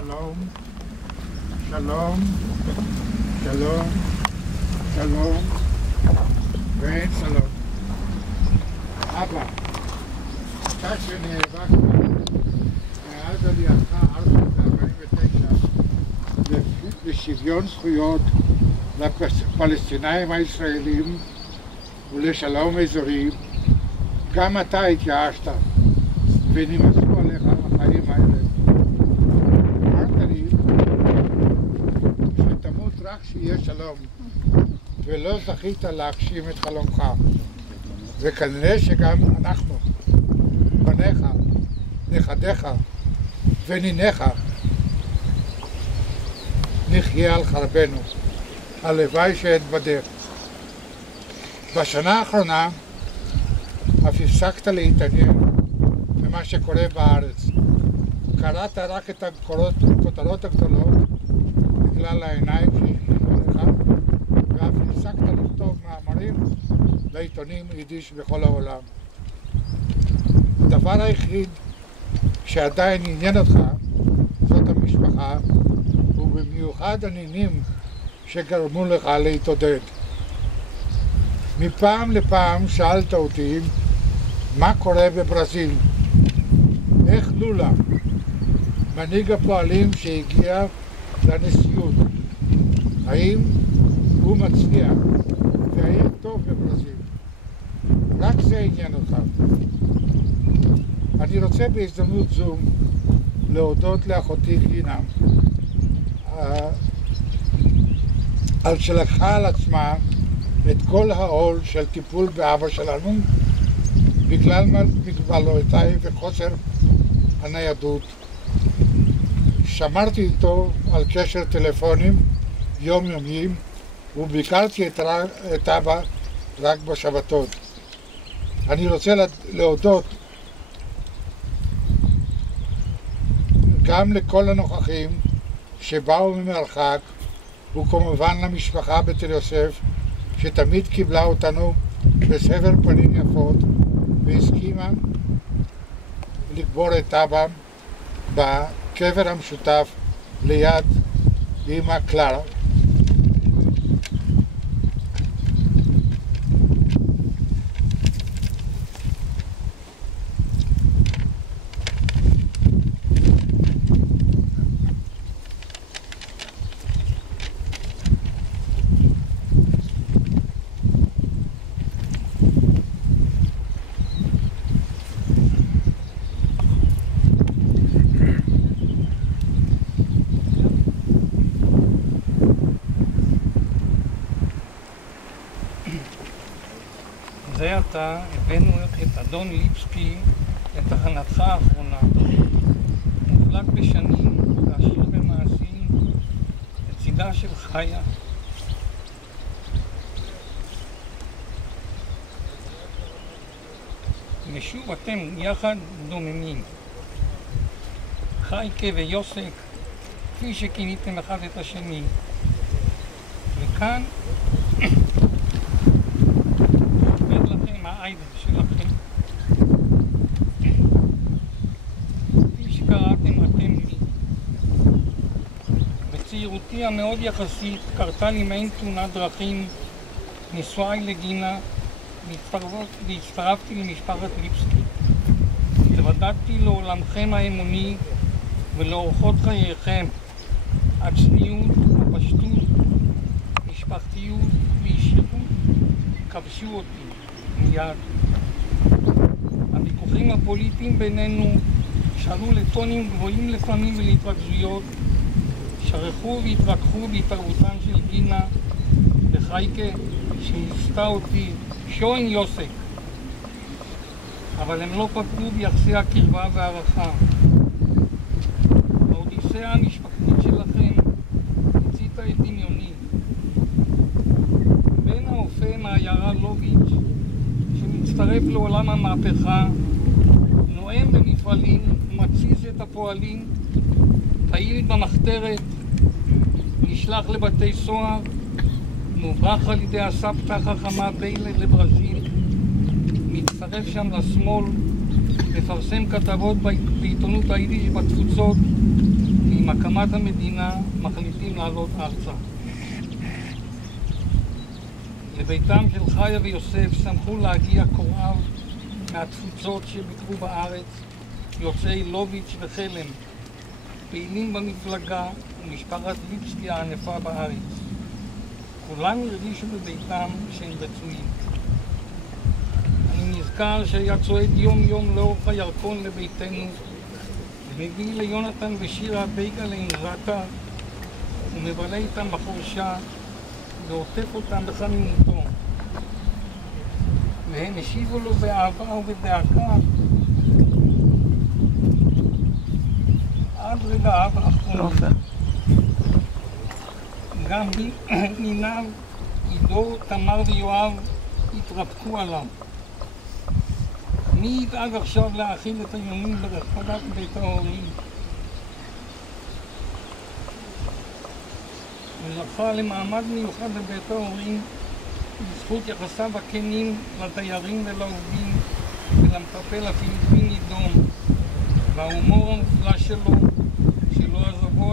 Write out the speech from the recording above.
שלום, שלום, שלום, שלום, ואין שלום. אבא, אתה שנאבקת מאז עלייתך ארצה ב-49 לשוויון זכויות לפלסטינאים הישראלים ולשלום אזורי, גם אתה התייאשת ונמאסו עליך החיים האלה. אמרת לי שתמות רק שיהיה שלום ולא זכית להגשים את חלומך, וכנראה שגם אנחנו, בניך, נכדיך וניניך, נחיה על חרבנו. הלוואי שאתבדה. בשנה האחרונה אף הפסקת להתעניין במה שקורה בארץ. קראת רק את הכותרות הגדולות בגלל העיניים שהשליכו עליך, ואף הפסקת לכתוב מאמרים לעיתונים יידיש בכל העולם. הדבר היחיד שעדיין עניין אותך זאת המשפחה, ובמיוחד הנינים שגרמו לך להתעודד. מפעם לפעם שאלת אותי מה קורה בברזיל. איך לולה, מנהיג הפועלים שהגיע לנשיאות, האם הוא מצליח והאם טוב בברזיל? רק זה עניין אותך. אני רוצה בהזדמנות זו להודות לאחותי גינה על שלקחה על עצמה את כל העול של טיפול באבא שלנו בגלל מגבלותיי וחוסר הניידות. שמרתי איתו על קשר טלפונים יומיומיים וביקרתי את אבא רק בשבתות. אני רוצה להודות גם לכל הנוכחים שבאו ממרחק, וכמובן למשפחה בתל יוסף שתמיד קיבלה אותנו בסבר פנים יפות והסכימה לקבור את אבא בקבר המשותף ליד אמא קלרה. זה עתה הבאנו את אדון ליבסקי לתחנתך האחרונה. מופלג בשנים ועשיר במעשים לצידה של חיה. ושוב אתם יחד דוממים. חייקה ויוסק, כפי שכיניתם אחד את השני. וכאן העיד שלכם, כפי שקראתם אתם לי. בצעירותי המאוד יחסית קרתה לי מעין תאונת דרכים, נישואי לגינה, והצטרפתי למשפחת ליבסקי. התוודעתי לעולמכם האמוני ולאורחות חייכם, הצניעות, הפשטות, משפחתיות ואישיות כבשו אותי מיד. הוויכוחים הפוליטיים בינינו שעלו לטונים גבוהים לפעמים ולהתרכזויות, שרחו והתרככו בהתערבותן של גינה וחייקה שהסתה אותי שוין יוסק, אבל הם לא פגעו ביחסי הקרבה והערכה. האודיסאה המשפחתית שלכם הציתה את דמיוני. בן האופה מהעיירה לוביץ' שמצטרף לעולם המהפכה, נואם במפעלים, מתסיס את הפועלים, פעיל במחתרת, נשלח לבתי סוהר, מוברח על ידי הסבתא החכמה ביילר לברזיל, מצטרף שם לשמאל, מפרסם כתבות בעיתונות היידיש בתפוצות, עם הקמת המדינה מחליטים לעלות ארצה. לביתם של חיה ויוסף שמחו להגיע קוראיו מהתפוצות שביקרו בארץ, יוצאי לוביץ' וחלם, פעילים במפלגה ומשפחת ליבסקי הענפה בארץ. כולם הרגישו בביתם שהם רצויים. אני נזכר שהיה צועד יום יום לאורך הירקון לביתנו, ומביא ליונתן ושירה בייגלה עם זאטה, ומבלה איתם בחורשה, ועוטף אותם בחמימותו. והם השיבו לו באהבה ובדאגה עד רגעיו האחרונים. גם ניניו, עידו, תמר ויואב התרפקו עליו. מי ידאג עכשיו להאכיל את היונים ברחבת בית ההורים? וזכה למעמד מיוחד בבית ההורים בזכות יחסיו הכנים לדיירים ולעובדים ולמטפל הפיליפיני דום, וההומור המופלא שלו, שלא עזבו